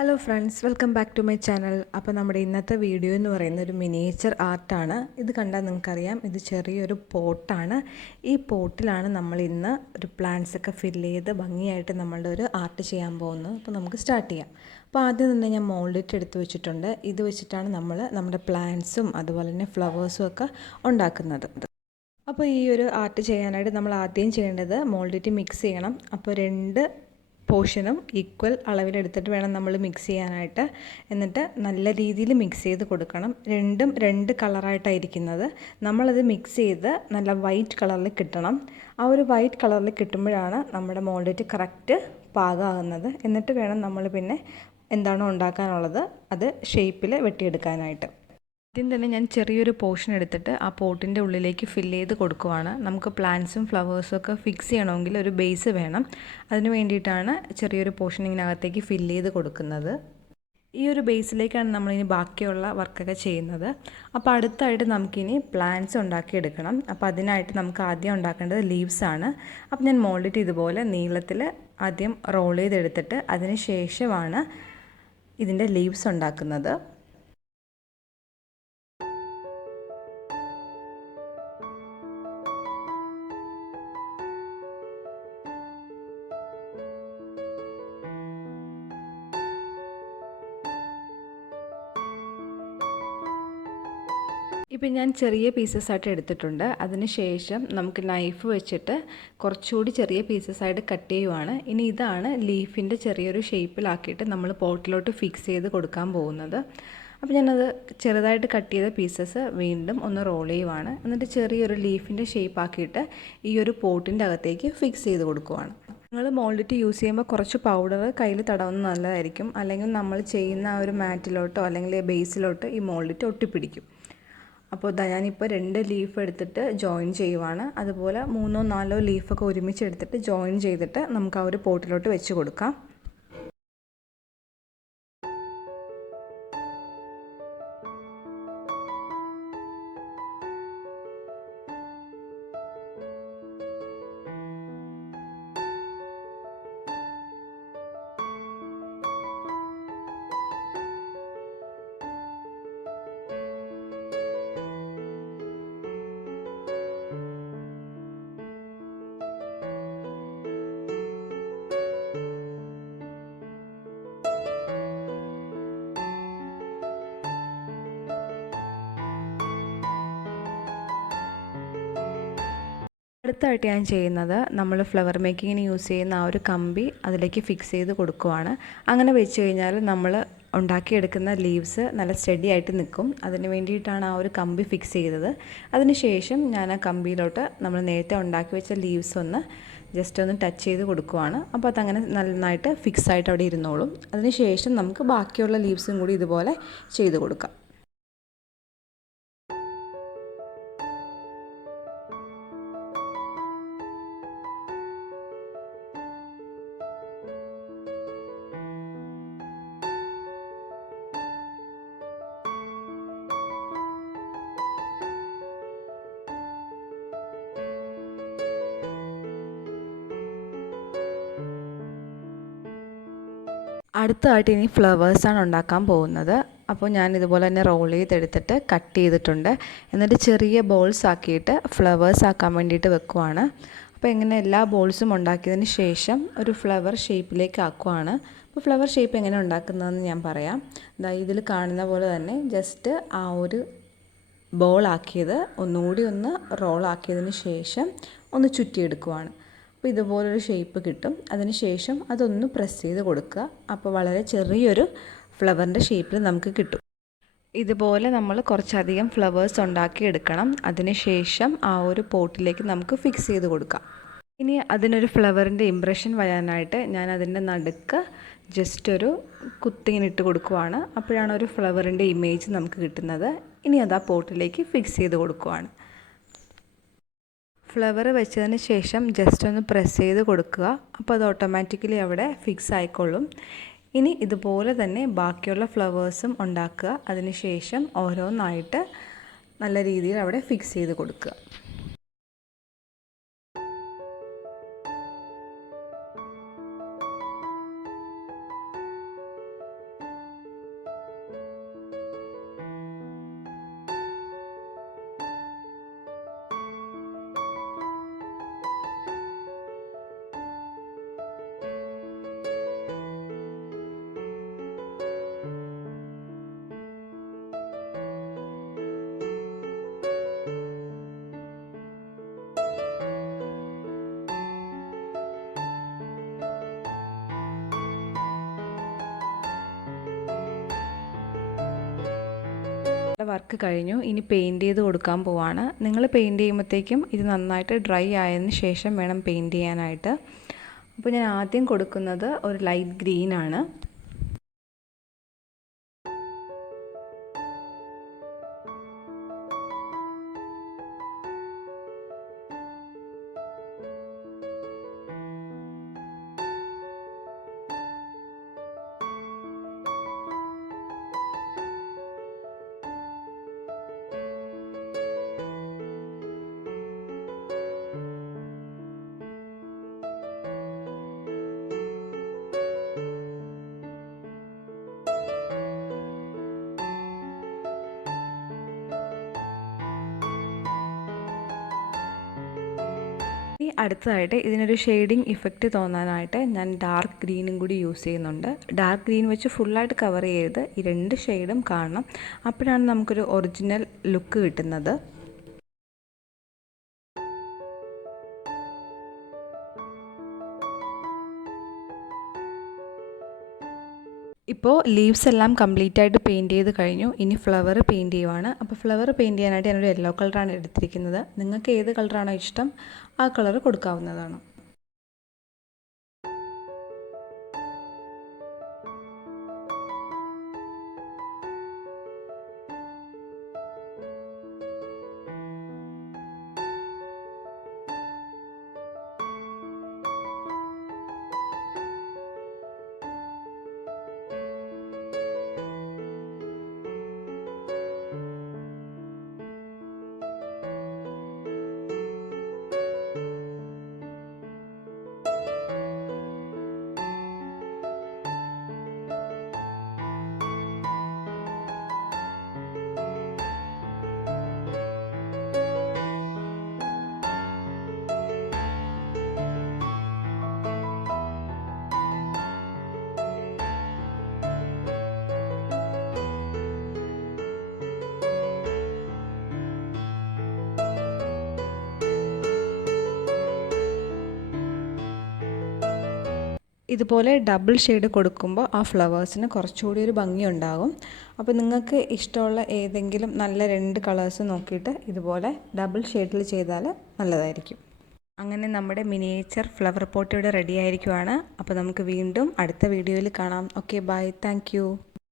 Hello friends, welcome back to my channel. അപ്പോൾ നമ്മുടെ ഇന്നത്തെ വീഡിയോ എന്ന് പറയുന്നത് ഒരു മിനിയേച്ചർ ആർട്ടാണ്. ഇത് കണ്ടാൽ നിങ്ങൾക്കറിയാം, ഇത് ചെറിയൊരു പോട്ടാണ്. ഈ പോട്ടിലാണ് നമ്മൾ ഇന്ന് ഒരു പ്ലാന്റ്സ് ഒക്കെ ഫില്ല് ചെയ്ത് ഭംഗിയായിട്ട് നമ്മളുടെ ഒരു ആർട്ട് ചെയ്യാൻ പോകുന്നത്. അപ്പോൾ നമുക്ക് സ്റ്റാർട്ട് ചെയ്യാം. അപ്പോൾ ആദ്യം തന്നെ ഞാൻ മോൾഡിറ്റ് എടുത്ത് വെച്ചിട്ടുണ്ട്. ഇത് വെച്ചിട്ടാണ് നമ്മൾ നമ്മുടെ പ്ലാന്റ്സും അതുപോലെ തന്നെ ഫ്ലവേഴ്സും ഒക്കെ ഉണ്ടാക്കുന്നത്. അപ്പോൾ ഈ ഒരു ആർട്ട് ചെയ്യാനായിട്ട് നമ്മൾ ആദ്യം ചെയ്യേണ്ടത് മോൾഡിറ്റ് മിക്സ് ചെയ്യണം. അപ്പോൾ രണ്ട് പോർഷനും ഈക്വൽ അളവിലെടുത്തിട്ട് വേണം നമ്മൾ മിക്സ് ചെയ്യാനായിട്ട്. എന്നിട്ട് നല്ല രീതിയിൽ മിക്സ് ചെയ്ത് കൊടുക്കണം. രണ്ടും രണ്ട് കളറായിട്ടായിരിക്കുന്നത്. നമ്മളത് മിക്സ് ചെയ്ത് നല്ല വൈറ്റ് കളറിൽ കിട്ടണം. ആ ഒരു വൈറ്റ് കളറിൽ കിട്ടുമ്പോഴാണ് നമ്മുടെ മോൾഡിറ്റ് കറക്റ്റ് പാകമാകുന്നത്. എന്നിട്ട് വേണം നമ്മൾ പിന്നെ എന്താണോ ഉണ്ടാക്കാനുള്ളത് അത് ഷേപ്പിൽ വെട്ടിയെടുക്കാനായിട്ട്. ആദ്യം തന്നെ ഞാൻ ചെറിയൊരു പോർഷൻ എടുത്തിട്ട് ആ പോട്ടിൻ്റെ ഉള്ളിലേക്ക് ഫില്ല് ചെയ്ത് കൊടുക്കുവാണ്. നമുക്ക് പ്ലാന്റ്സും ഫ്ലവേഴ്സും ഒക്കെ ഫിക്സ് ചെയ്യണമെങ്കിൽ ഒരു ബേസ് വേണം. അതിന് വേണ്ടിയിട്ടാണ് ചെറിയൊരു പോർഷൻ ഇതിനകത്തേക്ക് ഫില്ല് ചെയ്ത് കൊടുക്കുന്നത്. ഈ ഒരു ബേസിലേക്കാണ് നമ്മളിനി ബാക്കിയുള്ള വർക്കൊക്കെ ചെയ്യുന്നത്. അപ്പോൾ അടുത്തായിട്ട് നമുക്കിനി പ്ലാന്റ്സ് ഉണ്ടാക്കിയെടുക്കണം. അപ്പോൾ അതിനായിട്ട് നമുക്ക് ആദ്യം ഉണ്ടാക്കേണ്ടത് ലീവ്സ് ആണ്. അപ്പോൾ ഞാൻ മോൾഡിറ്റ് ഇതുപോലെ നീളത്തിൽ ആദ്യം റോൾ ചെയ്തെടുത്തിട്ട് അതിന് ശേഷമാണ് ഇതിൻ്റെ ലീവ്സ് ഉണ്ടാക്കുന്നത്. ഇപ്പം ഞാൻ ചെറിയ പീസസ് ആയിട്ട് എടുത്തിട്ടുണ്ട്. അതിന് ശേഷം നമുക്ക് നൈഫ് വെച്ചിട്ട് കുറച്ചുകൂടി ചെറിയ പീസസ് ആയിട്ട് കട്ട് ചെയ്യുവാണ്. ഇനി ഇതാണ് ലീഫിൻ്റെ ചെറിയൊരു ഷേപ്പിലാക്കിയിട്ട് നമ്മൾ പോട്ടിലോട്ട് ഫിക്സ് ചെയ്ത് കൊടുക്കാൻ പോകുന്നത്. അപ്പോൾ ഞാനത് ചെറുതായിട്ട് കട്ട് ചെയ്ത പീസസ് വീണ്ടും ഒന്ന് റോൾ ചെയ്യുവാണ്. എന്നിട്ട് ചെറിയൊരു ലീഫിൻ്റെ ഷേപ്പ് ആക്കിയിട്ട് ഈ ഒരു പോട്ടിൻ്റെ അകത്തേക്ക് ഫിക്സ് ചെയ്ത് കൊടുക്കുവാണ്. നിങ്ങൾ മോൾഡിറ്റ് യൂസ് ചെയ്യുമ്പോൾ കുറച്ച് പൗഡർ കയ്യിൽ തടവുന്നത് നല്ലതായിരിക്കും. അല്ലെങ്കിൽ നമ്മൾ ചെയ്യുന്ന ആ ഒരു മാറ്റിലോട്ടോ അല്ലെങ്കിൽ ബേസിലോട്ട് ഈ മോൾഡിറ്റ് ഒട്ടിപ്പിടിക്കും. അപ്പോൾ ഞാനിപ്പോൾ 2 ലീഫ് എടുത്തിട്ട് ജോയിൻ ചെയ്യുവാണ്. അതുപോലെ 3 or 4 ലീഫൊക്കെ ഒരുമിച്ച് എടുത്തിട്ട് ജോയിൻ ചെയ്തിട്ട് നമുക്ക് ആ ഒരു പോട്ടിലോട്ട് വെച്ച് കൊടുക്കാം. അടുത്തായിട്ട് ഞാൻ ചെയ്യുന്നത് നമ്മൾ ഫ്ലവർ മേക്കിങ്ങിന് യൂസ് ചെയ്യുന്ന ആ ഒരു കമ്പി അതിലേക്ക് ഫിക്സ് ചെയ്ത് കൊടുക്കുവാണ്. അങ്ങനെ വെച്ച് കഴിഞ്ഞാൽ നമ്മൾ ഉണ്ടാക്കിയെടുക്കുന്ന ലീവ്സ് നല്ല സ്റ്റഡി ആയിട്ട് നിൽക്കും. അതിന് വേണ്ടിയിട്ടാണ് ആ ഒരു കമ്പി ഫിക്സ് ചെയ്തത്. അതിന് ശേഷം ഞാൻ ആ കമ്പിയിലോട്ട് നമ്മൾ നേരത്തെ ഉണ്ടാക്കി വെച്ച ലീവ്സ് ഒന്ന് ജസ്റ്റ് ഒന്ന് ടച്ച് ചെയ്ത് കൊടുക്കുവാണ്. അപ്പോൾ അതങ്ങനെ നന്നായിട്ട് ഫിക്സ് ആയിട്ട് അവിടെ ഇരുന്നോളും. അതിന് ശേഷം നമുക്ക് ബാക്കിയുള്ള ലീവ്സും കൂടി ഇതുപോലെ ചെയ്ത് കൊടുക്കാം. അടുത്തതായിട്ട് ഇനി ഫ്ലവേഴ്സാണ് ഉണ്ടാക്കാൻ പോകുന്നത്. അപ്പോൾ ഞാൻ ഇതുപോലെ തന്നെ റോൾ ചെയ്തെടുത്തിട്ട് കട്ട് ചെയ്തിട്ടുണ്ട്. എന്നിട്ട് ചെറിയ ബോൾസ് ആക്കിയിട്ട് ഫ്ലവേഴ്സ് ആക്കാൻ വേണ്ടിയിട്ട് വെക്കുവാണ്. അപ്പോൾ ഇങ്ങനെ എല്ലാ ബോൾസും ഉണ്ടാക്കിയതിന് ശേഷം ഒരു ഫ്ലവർ ഷേപ്പിലേക്ക് ആക്കുവാണ്. അപ്പോൾ ഫ്ലവർ ഷേപ്പ് എങ്ങനെ ഉണ്ടാക്കുന്നതെന്ന് ഞാൻ പറയാം. ഇതിൽ കാണുന്ന പോലെ തന്നെ ജസ്റ്റ് ആ ഒരു ബോളാക്കിയത് ഒന്നുകൂടി ഒന്ന് റോളാക്കിയതിന് ശേഷം ഒന്ന് ചുറ്റിയെടുക്കുവാണ്. അപ്പോൾ ഇതുപോലൊരു ഷേപ്പ് കിട്ടും. അതിന് ശേഷം അതൊന്ന് പ്രസ് ചെയ്ത് കൊടുക്കുക. അപ്പോൾ വളരെ ചെറിയൊരു ഫ്ലവറിൻ്റെ ഷേപ്പിൽ നമുക്ക് കിട്ടും. ഇതുപോലെ നമ്മൾ കുറച്ചധികം ഫ്ലവേഴ്സ് ഉണ്ടാക്കി എടുക്കണം. അതിന് ശേഷം ആ ഒരു പോട്ടിലേക്ക് നമുക്ക് ഫിക്സ് ചെയ്ത് കൊടുക്കാം. ഇനി അതിനൊരു ഫ്ലവറിൻ്റെ ഇംപ്രഷൻ വരാനായിട്ട് ഞാൻ അതിൻ്റെ നടുക്ക് ജസ്റ്റ് ഒരു കുത്തിങ്ങനെ ഇട്ട് കൊടുക്കുവാണ്. അപ്പോഴാണ് ഒരു ഫ്ലവറിൻ്റെ ഇമേജ് നമുക്ക് കിട്ടുന്നത്. ഇനി അത് ആ പോട്ടിലേക്ക് ഫിക്സ് ചെയ്ത് കൊടുക്കുവാണ്. ഫ്ലവർ വെച്ചതിന് ശേഷം ജസ്റ്റ് ഒന്ന് പ്രസ് ചെയ്ത് കൊടുക്കുക. അപ്പോൾ അത് ഓട്ടോമാറ്റിക്കലി അവിടെ ഫിക്സ് ആയിക്കോളും. ഇനി ഇതുപോലെ തന്നെ ബാക്കിയുള്ള ഫ്ലവേഴ്സും ഉണ്ടാക്കുക. അതിന് ശേഷം ഓരോന്നായിട്ട് നല്ല രീതിയിൽ അവിടെ ഫിക്സ് ചെയ്ത് കൊടുക്കുക. വർക്ക് കഴിഞ്ഞു. ഇനി പെയിൻറ്റ് ചെയ്ത് കൊടുക്കാൻ പോവാണ്. നിങ്ങൾ പെയിൻറ്റ് ചെയ്യുമ്പോഴത്തേക്കും ഇത് നന്നായിട്ട് ഡ്രൈ ആയതിന് ശേഷം വേണം പെയിൻറ്റ് ചെയ്യാനായിട്ട്. അപ്പോൾ ഞാൻ ആദ്യം കൊടുക്കുന്നത് ഒരു ലൈറ്റ് ഗ്രീനാണ്. ഇനി അടുത്തതായിട്ട് ഇതിനൊരു ഷെയ്ഡിങ് ഇഫക്റ്റ് തോന്നാനായിട്ട് ഞാൻ ഡാർക്ക് ഗ്രീനും കൂടി യൂസ് ചെയ്യുന്നുണ്ട്. ഡാർക്ക് ഗ്രീൻ വെച്ച് ഫുള്ളായിട്ട് കവർ ചെയ്ത് ഈ 2 ഷെയ്ഡും കാണണം. അപ്പോഴാണ് നമുക്കൊരു ഒറിജിനൽ ലുക്ക് കിട്ടുന്നത്. ഇപ്പോൾ ലീവ്സ് എല്ലാം കംപ്ലീറ്റ് ആയിട്ട് പെയിൻറ്റ് ചെയ്ത് കഴിഞ്ഞു. ഇനി ഫ്ലവർ പെയിൻറ്റ് ചെയ്യുവാണ്. അപ്പോൾ ഫ്ലവർ പെയിൻറ്റ് ചെയ്യാനായിട്ട് ഞാനൊരു യെല്ലോ കളറാണ് എടുത്തിരിക്കുന്നത്. നിങ്ങൾക്ക് ഏത് കളറാണോ ഇഷ്ടം ആ കളർ കൊടുക്കാവുന്നതാണ്. ഇതുപോലെ ഡബിൾ ഷെയ്ഡ് കൊടുക്കുമ്പോൾ ആ ഫ്ലവേഴ്സിന് കുറച്ചുകൂടി ഒരു ഭംഗിയുണ്ടാകും. അപ്പോൾ നിങ്ങൾക്ക് ഇഷ്ടമുള്ള ഏതെങ്കിലും നല്ല 2 കളേഴ്സ് നോക്കിയിട്ട് ഇതുപോലെ ഡബിൾ ഷെയ്ഡിൽ ചെയ്താൽ നല്ലതായിരിക്കും. അങ്ങനെ നമ്മുടെ മിനിയേച്ചർ ഫ്ലവർ പോട്ട് ഇവിടെ റെഡി ആയിരിക്കുവാണ്. അപ്പോൾ നമുക്ക് വീണ്ടും അടുത്ത വീഡിയോയിൽ കാണാം. Okay, bye, thank U.